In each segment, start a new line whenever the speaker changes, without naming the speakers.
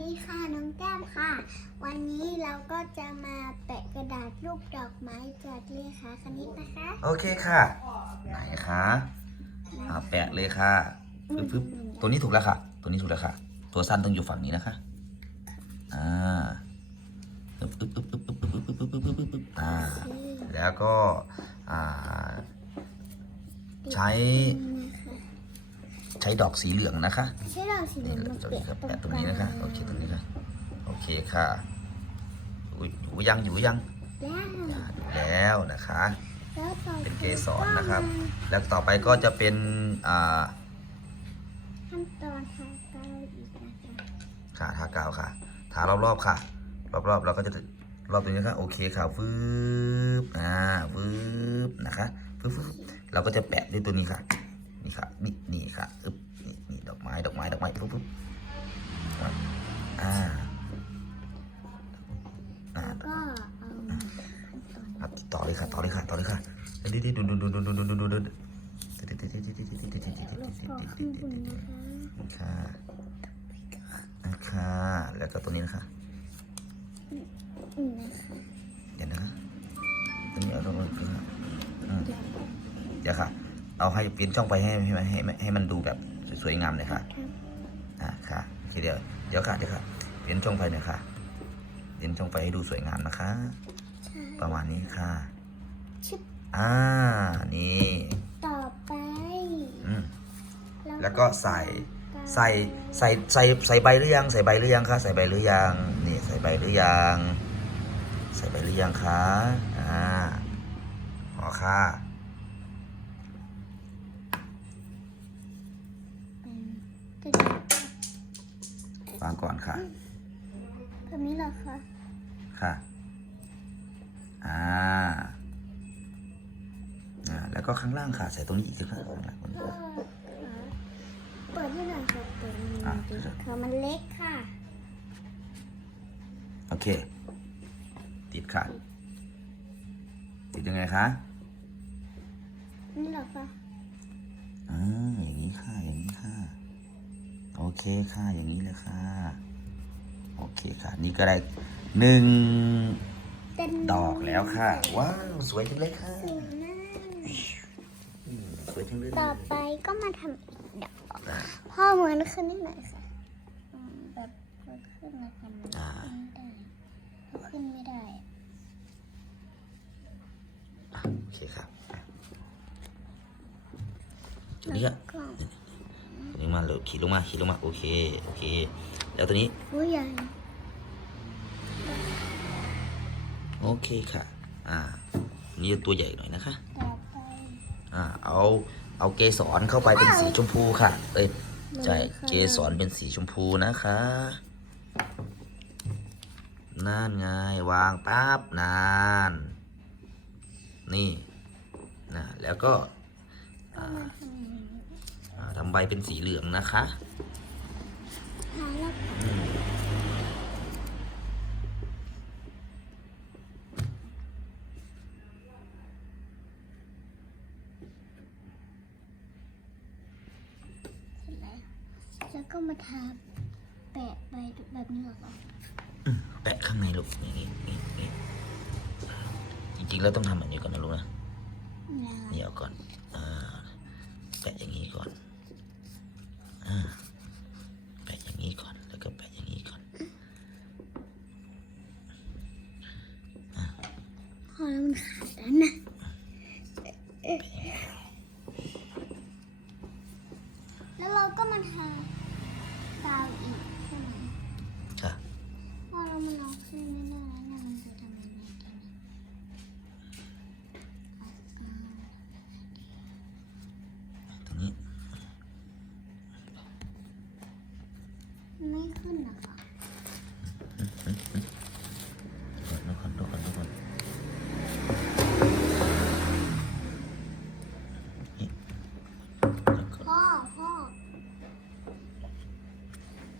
ดีค่ะน้องแก้มค่ะ วันนี้เราก็จะมาแปะกระดาษรูปดอกไม้จากเลขาคณิตนะคะ
โอเคค่ะ ไหนคะอ่าแปะเลยค่ะปึ๊บปึ๊บตัวนี้ถูกแล้วค่ะ ตัวนี้ถูกแล้วค่ะ ตัวสั้นต้องอยู่ฝั่งนี้นะคะ อ่าปึ๊บปึ๊บปึ๊บปึ๊บปึ๊บปึ๊บปึ๊บปึ๊บปึ๊บปึ๊บอ่า แล้วก็ อ่า ใช้ ใช้ดอกสีเหลืองนะคะ
ใช้ เราสีเหลื
นี่
องมา
ตรง
เปะ
นี้ครับ
ตรง
แปะตรง
กลาง
นี้นะคะโอเคตรงนี้ค่ะโอเคค่ะอุ๊ยอยู่ยังอยู่ยัง
แล้ว
แล้วนะคะ
แล้วต่อ
เป็นเกสรนะครับ
ก็มา
แล้วต่อไปก็จะเป็นอ่า
ขั้นตอนทางเกาอีกนะคะ
ค่ะทากาวค่ะทารอบๆค่ะ รอบๆเราก็จะรอบตรงนี้ค่ะโอเคค่ะวืบอ่าวืบนะคะวืบวืบเราก็จะแปะด้วยตัวนี้ค่ะ นี่ค่ะนี่นี่ค่ะอึ๊บ ปุ๊บปุ๊บครับอ่าอ่า
แล้วก็เอาขั้นตอน
ครับต่อเลยค่ะต่อเลยค่ะต่อเลยค่ะดิดิดุนดุนดุนดุนดุนดุนดุนดุนดุน
แล้วก็ข้างบนนะคะ
ค่ะนะคะแล้วก็ตัวนี้นะคะ
อืมนะคะ
เดี๋ยวนะตัวนี้เอาลงมาอืมเดี๋ยวค่ะ เอาให้เปลี่ยนช่องไปให้ให้มันให้ให้มันดูแบบสวยๆงามเลยค่ะ
ครับ
อ่าค่ะโอเคเดี๋ยวเดี๋ยวค่ะเดี๋ยวค่ะเปลี่ยนช่องไฟหน่อยค่ะเปลี่ยนช่องไฟให้ดูสวยงามนะคะ
ใช่
ประมาณนี้ค่ะ
ชิบ
อ่านี่
ต่อไป
อืม
เรา
แล้วก็ใส่ใส่ใส่ใส่ใส่ใบหรือยังใส่ใบหรือยังคะใส่ใบหรือยังนี่ใส่ใบหรือยังใส่ใบหรือยังคะอ่าพอค่ะ
เป็น
วางก่อนค่ะ
แบบนี้เหรอคะ
ค่ะอ่าอ่าแล้วก็ข้างล่างค่ะ ใส่ตรงนี้อีกค่ะข้างล่างบน
ก็เปิดให้หน่อยค่ะเปิดมัน
อะ
ดีค่ะมันเล็กค่ะ
โอเค ติดค่ะ ติดยังไงคะ
นี่เหรอคะ
อ่า เคค่ะ อย่างนี้เลยค่ะ โอเคค่ะ นี่ก็ได้หนึ่ง
เป็น
ดอกแล้วค่ะ ว้าว สวยจังเลยค่ะ
สวยมาก
อืมสวยจังเลย
ต่อไปก็มาทำอีกดอก พ่อเหมือนขึ้นนิดหน่อยค่ะอืมแบบเพิ่มขึ้นนะคะมัน
อ่า
ขึ้นไม่ได้ขึ้นไม่ได้
อะโอเคครับอะตัวนี้ก็
ก็
ตัวนี้ มาเลยขีดลงมาขีดลงมาโอเคโอเค แล้วตัวนี้
ผู้ใหญ่
โอเคค่ะ อ่า นี่ตัวใหญ่หน่อยนะคะ
ต่อไป
อ่า เอา เอาเกสรเข้าไปเป็นสีชมพูค่ะ เอ้ยใช่เกสรเป็นสีชมพูนะคะ นั่นไง วางปั๊บนาน นี่นะแล้วก็
ก็มาทำอย่างนี้
อ่า ทำใบเป็นสีเหลืองนะคะ
หาแล้ว
อืม
เสร็จแล้วแล้วก็มาทาแปะใบแบบนี้เหรอคะ
อืมแปะข้างในลูกนี่นี่นี่นี่จริงๆแล้วต้องทำแบบนี้ก่อนนะลูกนะ
นะ
นี่เอาก่อน อ่า แปะอย่างนี้ก่อน อ่าแปะอย่างนี้ก่อน แล้วก็แปะอย่างนี้ก่อน
พอแล้วมันขาดแล้วนะแล้วเราก็มาทาดาวอีกใช่ไหม
ค่ะ
พอเรามันเอาขึ้นไม่ได้แล้วเนี่ยมันจะทำยังไงกันนะอ่า
ตรงนี้
ไม่ ขึ้นนะคะ
ดูก่อนดูก่อนดูก่อนนี่แล้วก็
พ่อพ่อ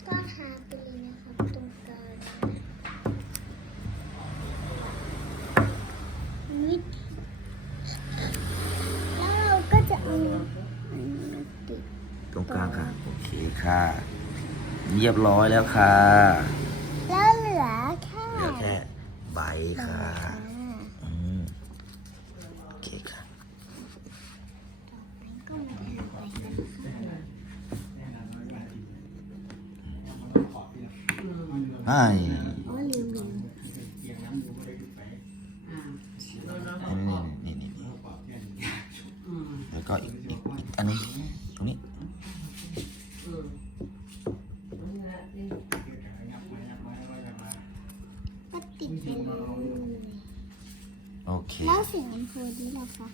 ก็ทาไปเลยนะครับตรงกลางนิดแล้วเราก็จะเอาอันนี้มาติด
ตรงกลางค่ะ โอเคค่ะ เรียบร้อยแล้วค่ะ
แล้วเหลือแค่
เหลือแค่ใบค่ะ
ค่ะ
อืมโอเคค่ะ
ก็มาทำไปกัน
ไอ้
อ๋อลืมลืม
นี่นี่นี่นี่แล้วก็อีก ก็ติ
ดไปเลย
โอเค
แล้วสีชมพูนี้ล่ะคะ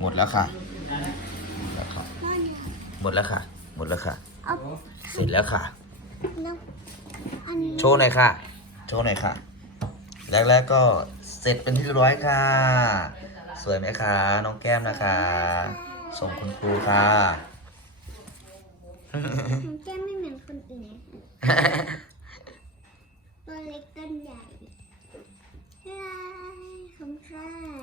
หมดแล้วค่ะ หมดแล้วค่ะ
นั่นไง
หมดแล้วค่ะ หมดแล้วค่ะ
เอา
เสร็จแล้วค่ะ
แล้วอันนี้
โชว์หน่อยค่ะ โชว์หน่อยค่ะ แรกๆก็เสร็จเป็นที่เรียบร้อยค่ะ สวยไหมคะ น้องแก้มนะคะ ส่งคุณครูค่ะ
มันแก้มไม่เหมือนคนอื่นตัวเล็กต้นใหญ่ Mmm.